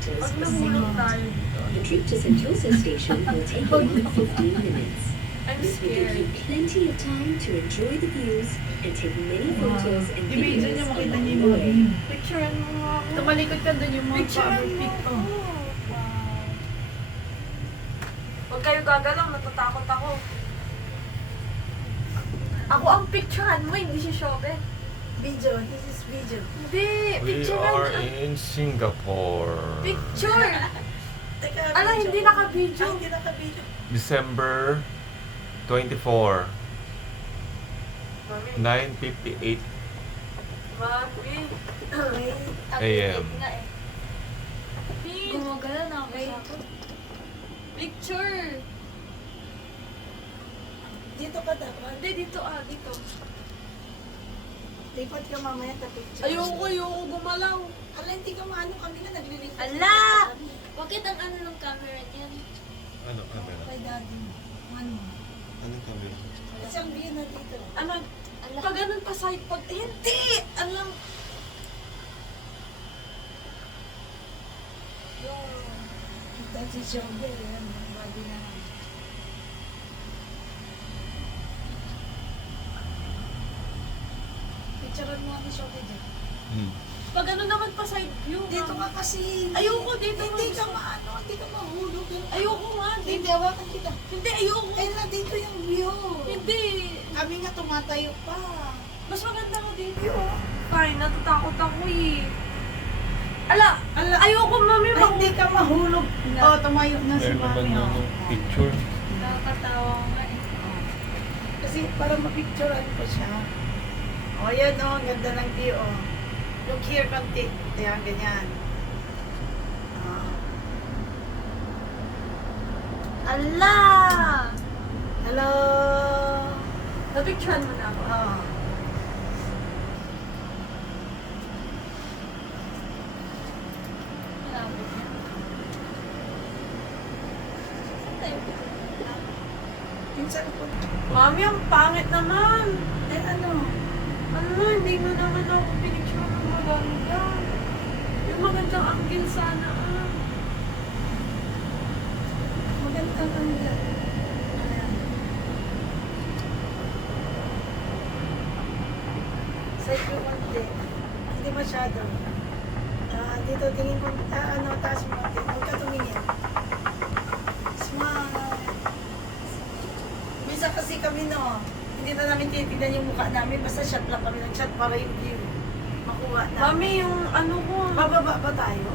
kilometers Pag for nahulog 6 tayo dito. The trip to Sentosa Station will take around 15 minutes. I'm This will give you scared. plenty of time to enjoy the views and take many photos and I-video videos niya, makita along niyo the yung mga way. view. Picturean mo nga ako. Tumalikod ka doon yung mga Picturean power mo pic ako. ko. Wow. Huwag kayo gagalaw, natatakot ako. Ako ang picturean mo, hindi si Shobe. Video, this is video. Hindi, We picturean are ka. in Singapore. Picture! Teka, Ala, video hindi ko. naka-video. Ay, hindi naka-video. December 24, Mami, 9:58 Mami. May AM. Gumagala na ako sa ako. Picture! Dito ka dapat. Hindi, dito dito. Lipat ka mamaya ta picture. Ayoko gumalaw. Ala, hindi ka maano kami na naglilipat. Ala! Bakit ang ano ng camera niyan? Ano camera? Kay daddy. Ano? Anong camera? Kasi ang view na dito. Ano? Pag ganun pa side pag... Hindi! Alam... Kita si Shobe. Yan, bago na. Picturean mo ni Shobe dyan. Pag ano naman pa side view. Dito ka kasi. Ayoko dito. Hindi ka maano, hindi ka mahulog. Ayoko nga. Hindi, hawakan kita. Hindi, ayoko. Kaya na dito yung view. Hindi. Kami nga tumatayo pa. Mas maganda ko dito. Fine, natatakot ako eh. Ala! Ala. Ayoko mami. Ay, hindi ka mahulog. Oh, tumayo na si Mami. Oh. Picture. Nakakatawa nga eh. Kasi para mapicturean ko siya. Oh, yan oh, ang ganda ng view oh. Look here, konti. Ayan, ganyan. Ah. Ala! Hello! Napicturean mo na ako. Oh. Malapit na. Saan tayo pupunta? Minsan po. Mami, ang pangit naman. Eh ano? Ano, hindi mo naman ako pinicture ng maganda. Yung magandang angle sana Maganda ang ayan. Side view konti. Hindi masyado. Dito tingin mo, ano, taas mo konti. Huwag ka tumingin. Smile. Minsan kasi kami no, hindi na namin tinitignan yung mukha namin. Basta shot lang kami ng shot para yung view. Makuha namin. Mami, yung ano ko. Bababa ba tayo?